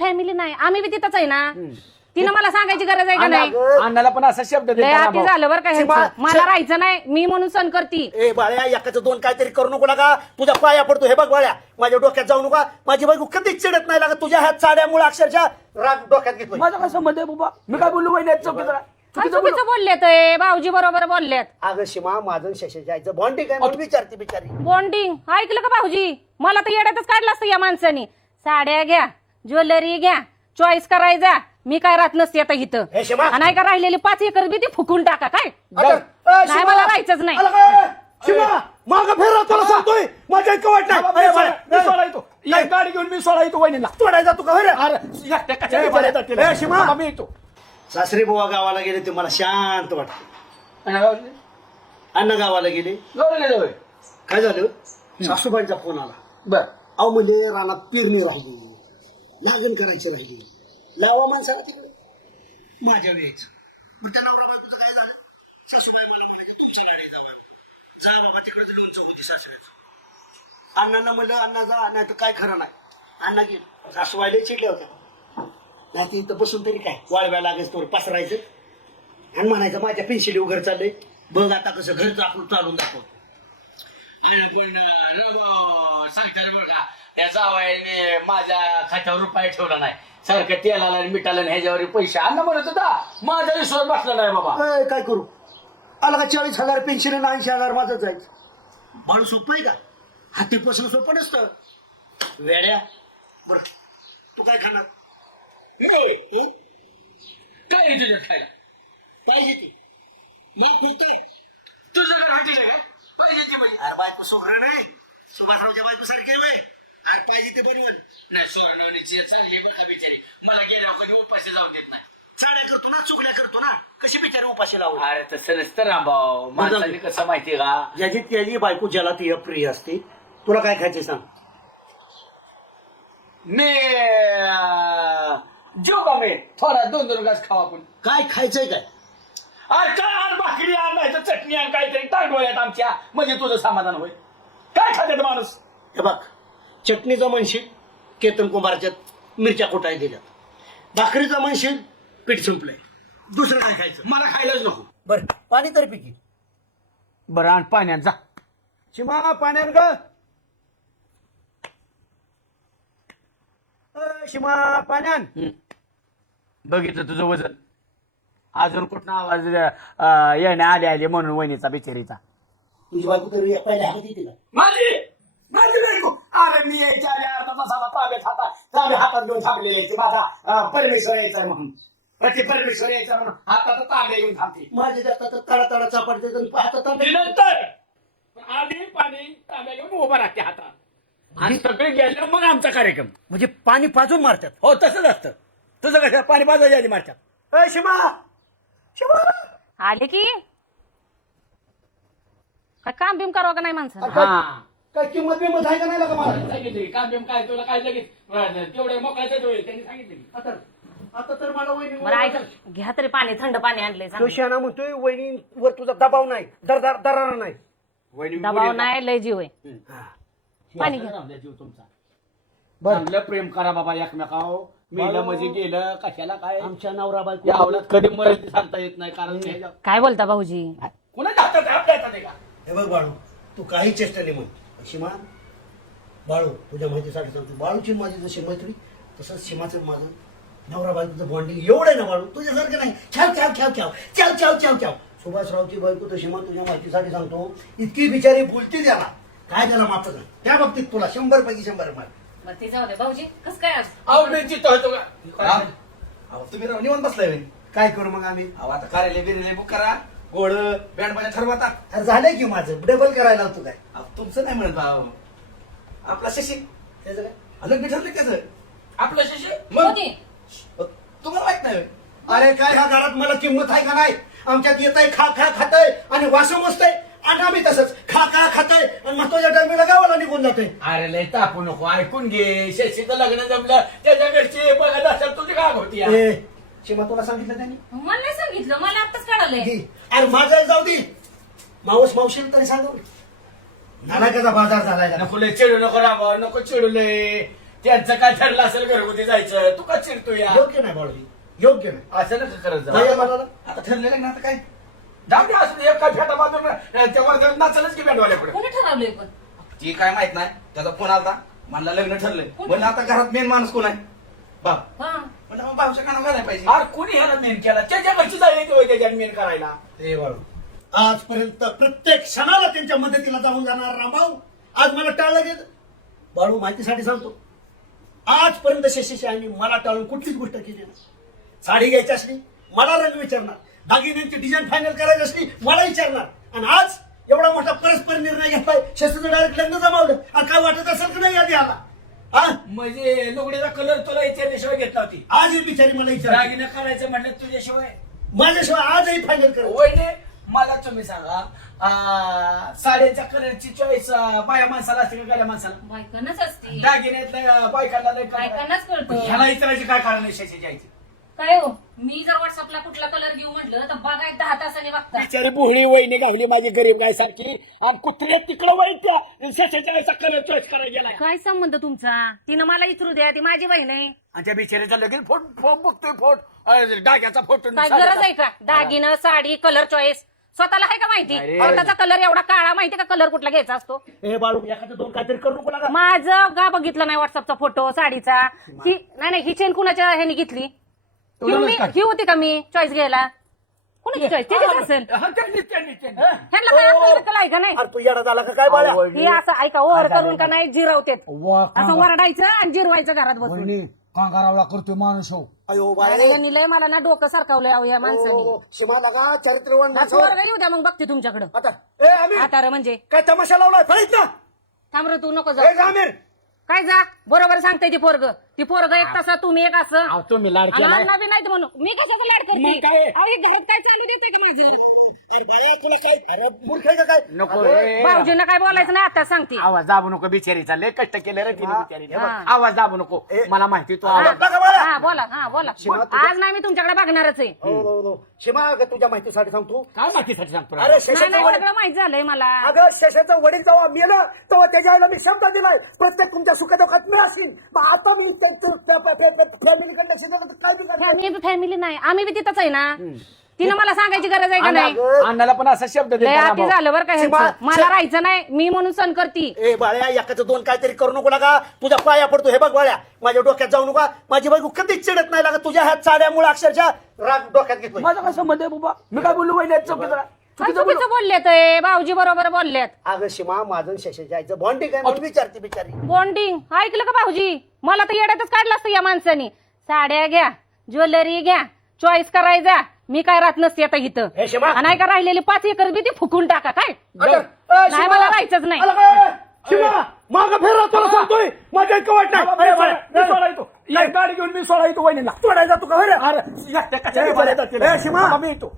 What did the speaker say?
Family नाही, आम्ही बी तिथंच आहे ना. तिनं मला सांगायची गरज आहे का नाही? अण्णाला पण असा शब्द लय आती झालं बरं का ह्यांचं. मला राहायचं नाही, मी म्हणून सण करती. ए बाळ्या, एकाचं दोन काहीतरी करू नको लागा. तुझ्या पाया पडतो. हे बघ बाळ्या, माझ्या डोक्यात जाऊ नका. माझी बायको कधीच चिडत नाही लागा. तुझ्या ह्या चाड्यामुळे अक्षरशः राग डोक्यात घेतोय. माझा काय संबंध आहे बाबा? मी काय बोललो वहिनी चौकीदार? चुकीचं बोललेत हे, भाऊजी बरोबर बोललेत. अगं शिमा, माझं शशाच्या आईचं बॉन्डिंग आहे म्हणून विचारते बिचारी. बॉन्डिंग ऐकलं का भाऊजी? मला तर येड्यातच काढलं असतं या माणसानी. साड्या घ्या, ज्वेलरी घ्या, चॉईस करायचा. मी काय राहत नसते आता इथं. हे शिमा, नाही का राहिलेली 5 एकर बी ती फुकून टाका. काय नाही मला राहायचंच नाही. शिमा माग फेरा, तुला सांगतोय. माझ्या इतकं वाट मी सोडा येतो, गाडी घेऊन मी सोडा येतो वहिनीला. तोडायचा तू का बरं? अरे शिमा, मी येतो. सासरे बुवा गावाला गेले ते मला शांत वाटत. अण्णा गावाला गेले. काय झालं? सासूबाईचा फोन आला. बर अहो म्हणजे रानात पेरणी राहिली, लागण करायची राहिली, लावा माणसाला तिकडे माझ्या वेळेच. मग त्या नवरा बायकोचं काय झालं? सासूबाई मला म्हणाले तुमच्या गाडी जावा, जा बाबा तिकडे लोणचं होती सासऱ्याच. अण्णांना म्हणलं अण्णा जा, नाही तर काय खरं नाही. अण्णा गेले. सासूबाईला चिडल्या होत्या. नाही ते इथं बसून तरी काय वाळव्या लागेल तोवर पसरायचं आणि म्हणायचं माझ्या पेन्शिली घर चाललंय, बघ आता कसं घरचं आपण चालून दाखव. सरकार बघा त्या जावयाने माझ्या खात्यावर रुपये ठेवला नाही. सारखं तेलाला आणि मिठाला आणि ह्याच्यावर पैसे अन्न म्हणत होता. माझा विश्वास बसला नाही बाबा. काय करू? आला का 40,000 पेन्शन आणि 80,000 माझं जायचं. बाळू सोपं आहे का? हातीपासून सोपं नसतं वेड्या. बर तू काय खाणार? काय रे तुझ्या खायला पाहिजे ती मग फक्त तुझं घर हाटीला काय पाहिजे ते म्हणजे? अरे बायको सोगरं नाही, सुभाषरावच्या बायको सारखे वय. अरे पाहिजे ते बनवल. नाही सोरवणीची चालली बघा बिचारी. मला गेल्यावर कधी उपाशी जाऊन देत नाही. चाड्या करतो ना, चुगल्या करतो ना, कशी बिचारी उपाशी लावू? अरे तसं नसतं रामभाऊ. माणसाने कसं माहितीये का, ज्याची त्याची बायको ज्याला ती प्रिय असते. तुला काय खायचे सांग? मी जेव का मी थोडा 2-2 घास खावा आपण. काय खायचंय काय? अरे काय आण भाकरी आण नाही तर चटणी आण काहीतरी तांदूळ्यात आमच्या, म्हणजे तुझं समाधान होईल. काय खात्यात माणूस? हे बघ, चटणीचा म्हणशील केतन कुमारच्यात मिरच्या कोटाय दिल्यात, भाकरीचा म्हणशील पीठ संपलंय, दुसरं काय खायचं? मला खायलाच नको. बर पाणी तरी पिकी. बरं आण पाण्यात जा. शिमा पाण्यात ग. शिमा पाण्यात. बघितलं तुझं वजन. अजून कुठं आवाज येणे आले म्हणून वहिनीचा बिचारीचा. तुझी बायको तरी पहिल्या हातात येते का? माझी माझी बायको. अरे मी यायच्या आल्या अर्धा तासाला तांबे हातात घेऊन थांबलेले यायचे. माझा परमेश्वर यायचा म्हणून, प्रति परमेश्वर यायचा म्हणून हातात तांबे घेऊन थांबते. माझ्या जास्त तडा तडा चापडते हातात. नंतर आधी पाणी तांब्या घेऊन उभा राहते हातात आणि सगळे गेले मग आमचा कार्यक्रम. म्हणजे पाणी पाजून मारतात. हो तसंच असतं. तुझं कसं पाणी पाजायच्या आधी मारतात. ए शिमा, शिमा आले की काय काम बिम करावं का नाही माणसानं? हा काय किंमत बिमत आहे का नाही लागा मला? सांगितले काम बिम काय तुला काय लगेच तेवढे मोकळ्याचे डोळे त्यांनी सांगितले. आता तर मला बरं ऐका, घ्या तरी पाणी, थंड पाणी आणलंय. तो शाना म्हणतोय वहिनीवर तुझा दबाव नाही, दरारा नाही. दबाव नाही, लय जीव आहे. पाणी घ्या. जीव तुमचा चांगलं प्रेम करा बाबा एकमेकावर. मेलं म्हणजे गेलं कशाला काय. आमच्या नवरा बायको या आवडत कधी मरेल ते सांगता येत नाही. कारण काय बोलता भाऊजी? कुणाच्या हातात आपल्या हातात आहे का? हे बघ बाळू, तू काही चेष्टा नाही म्हण. शिमा बाळू, तुझ्या माहितीसाठी सांगतो, बाळूची माझी जशी मैत्री तसंच शिमाचं माझं नवरा बायकोचं बॉन्डिंग एवढं आहे ना बाळू, तुझ्यासारखं नाही. छाव छाव छाव छाव छाव छाव छाव छाव. सुभाषरावची बायको तर शिमा तुझ्या माहितीसाठी सांगतो, इतकी बिचारी बोलते त्याला काय त्याला माफत नाही. त्या बाबतीत तुला 100 पैकी 100 मार्क. बरं ते जाऊ दे भाऊजी. कसं काय आज? अहो मी चित्त होतो का? तुम्ही निवांत बसलाय. काय करू मग आम्ही? आता कार्यालय बिर्याणी बुक करा, गोड बँड बाजा ठरवता. अरे झालंय की माझं डबल करायला तू काय? तुमचं नाही म्हणत भाऊ, आपला शशी त्याचं काय? लग्न ठरलं त्याचं. आपलं शिष्य होती. तुम्हाला माहित नाही. अरे काय ह्या घरात मला किंमत आहे का नाही? आमच्यात येत आहे खा खा खातय आणि वासं बसतंय आणि आम्ही तसंच खा खा खातय आणि महत्वाच्या टायमिंगला गावाला निघून जातोय. अरे लय तापू नको, ऐकून घे. शशीचं लग्न जमलं त्याच्या घरची बघत असेल तुझी काय होती. ए, शिमा तुला सांगितलं त्यांनी? मला नाही सांगितलं, मला आत्ताच कळालंय. घे. अरे माझा जाऊ दे, मावस मावशील तरी सांगा. नालायकाचा बाजार झालाय. नको लय चिडू नको राबा, नको चिडू लय. त्यांचं काय ठरलं असेल घरगुती जायचं तू का चिरतो या योग्य नाही बाळू योग्य नाही असं नका करत नाही जा. म्हणाला आता ठरलेलं ना आता काय जाऊ दे असं एक काय फेटा बांधून तेव्हा नाचलच की बँडवाल्याकडे कोणी ठरवलंय पण ती काय माहित नाही त्याचा फोन आलता म्हणला लग्न ठरलंय म्हणलं आता घरात मेन माणूस कोण आहे बाप हा म्हणलं मग भाऊच्या कानावर घालायला पाहिजे अरे कोणी ह्याला मेन केला त्याच्या घरची जायला होय त्याच्यात मेन करायला हे बाळू आजपर्यंत प्रत्येक क्षणाला त्यांच्या मदतीला जाऊन जाणार रामभाऊ आज मला टाळलं गेलं बाळू माहितीसाठी सांगतो आजपर्यंत शशीशी आणि मला टाळून कुठलीच गोष्ट केली नाही साडी घ्यायची असली मला रंग विचारणार दागिन्यांची डिझाईन फायनल करायची असली मला विचारणार आणि आज एवढा मोठा परस्पर निर्णय घेतलाय शशीचं डायरेक्ट लग्न जमावलं आणि काय वाटत असेल की नाही आधी आला हा म्हणजे लुगडीचा कलर तुला विचारल्याशिवाय घेतला होती आज ही बिचारी मला विचार दागिना करायचं म्हटलं तुझ्याशिवाय माझ्याशिवाय आजही फायनल कर वहिने मला तुम्ही सांगा साड्याच्या कलरची चॉईस बाया माणसाला असते का गाड्या माणसाला बायकांनाच असते दागिन्यातल्या बायकांना नाही कळत. बायकांनाच कळतं ह्याला विचारायची काय कारण आहे शशी जायची काय हो मी जर व्हॉट्सअपला कुठला कलर घेऊ म्हटलं तर बघाय 10 तासाने बघता बिचारी बुहळी वहिनी गावली माझी गरीब गाय सारखी आणि कुत्रे तिकडं वाईट त्या शशाच्या कलर चॉईस करायला गेलाय काय संबंध तुमचा तिनं मला विचारू द्या ती माझी बहीण आहे आणि त्या बिचारीचा लगेच फोट बघतोय डाग्याचा फोटो काय गरज आहे का दागिनं साडी कलर चॉईस स्वतःला आहे का माहिती अरे. स्वतःचा कलर एवढा काळा माहिती का कलर कुठला घ्यायचा असतो हे बाळू एखादं दोन काहीतरी करू नको लागा माझं का बघितलं नाही व्हॉट्सअपचा फोटो साडीचा ही नाही ही चेन कुणाच्या ह्याने घेतली ही होती का मी चॉईस घ्यायला कुणाची चॉईस त्याचीच असेल ह्यांना काय अक्कल बिक्कल आहे का नाही अरे तू येडा झाला का काय बाळ्या ही असं ऐका ओव्हर करून का नाही जिरवते असं वरडायचं आणि जिरवायचं घरात बसून कांगारावला करतोय माणूस हो अयो अरे बाळ्या यांनी लय मला ना डोकं सरकावलंय अहो या माणसाने शिमा लागा चरित्रवान माणसं. पोरगं येऊ द्या मग बघते तुमच्याकडं आता ए आमिर आता रे म्हणजे काय तमाशा लावलाय फळीत ना थांब रे तू नको ए जा आमिर काय जा बरोबर सांगते ती पोरग एक तसा तुम्ही एक असं तुम्ही लाड केला अण्णा बी नाही ते म्हणू मी कशाचं लाड करते मग काय? अहो, हे घरात काय चालू देते की माझं अरे बाळ्या तुला काय अरे मूर्ख आहे का काय नको भाऊजींना काय बोलायचं नाही आता सांगते आवाज दाबू नको बिचारीचा लय कष्ट केले रे तिने बिचारीने हा. आवाज दाबू नको मला माहिती तू आवाज बघा बाळा हा बोला आज नाही मी तुमच्याकडे बघणारच आहे हो शिमा अगं तुझ्या माहितीसाठी सांगतो काय माहितीसाठी सांगतो रे? अरे नाही शशाचं नाही वडील सगळं माहित झालंय मला अगं शशाचं वडील जेव्हा मेलं तेव्हा त्याच्या आईला मी शब्द दिलाय प्रत्येक तुमच्या सुखदुःखात मी असेल मग आता मी फॅमिलीकडे लक्ष दिलं तर काय बी करणार? फॅमिली नाही आम्ही बी तिथंच आहे ना तिनं मला सांगायची गरज आहे का नाही अण्णाला पण असा शब्द लय दिला ना अति भाऊ. झालं बरं का ह्यांचं. मला राहायचं नाही मी म्हणून सण करती ए बाळ्या एकाचं दोन काहीतरी करू नको लागा तुझ्या पाया पडतो हे बघ बाळ्या माझ्या डोक्यात जाऊ नका माझी बायको कधीच चिडत नाही लागा तुझ्या ह्या चाड्यामुळे अक्षरशः राग डोक्यात घेतोय माझा काय संबंध आहे बाबा मी काय बोलू वहिनी चौकीदार काय चुकीचं बोललेत हे? भाऊजी बरोबर बोललेत अगं शिमा माझं शशाच्या आईचं बॉन्डिंग आहे म्हणून विचारते बिचारी बॉन्डिंग ऐकलं का भाऊजी मला तर येड्यातच काढलं असतं या माणसानी साड्या घ्या ज्वेलरी घ्या चॉईस करायचा मी काय राहत नसते आता इथं हे शिमा आणि नाही का राहिलेली 5 एकर बी ती फुकून टाका काय नाही मला राहायचंच नाही शिमा माग फेरा तुला सांगतोय माझ्या इतकं वाईट नाही अरे बाळ्या, मी सोडा येतो गाडी घेऊन मी सोडा येतो वहिनीला सोडायला तू का बरं? अरे एकट्या कशाला ए, बोलायचं तिला? ए, शिमा. बाबा, मी येतो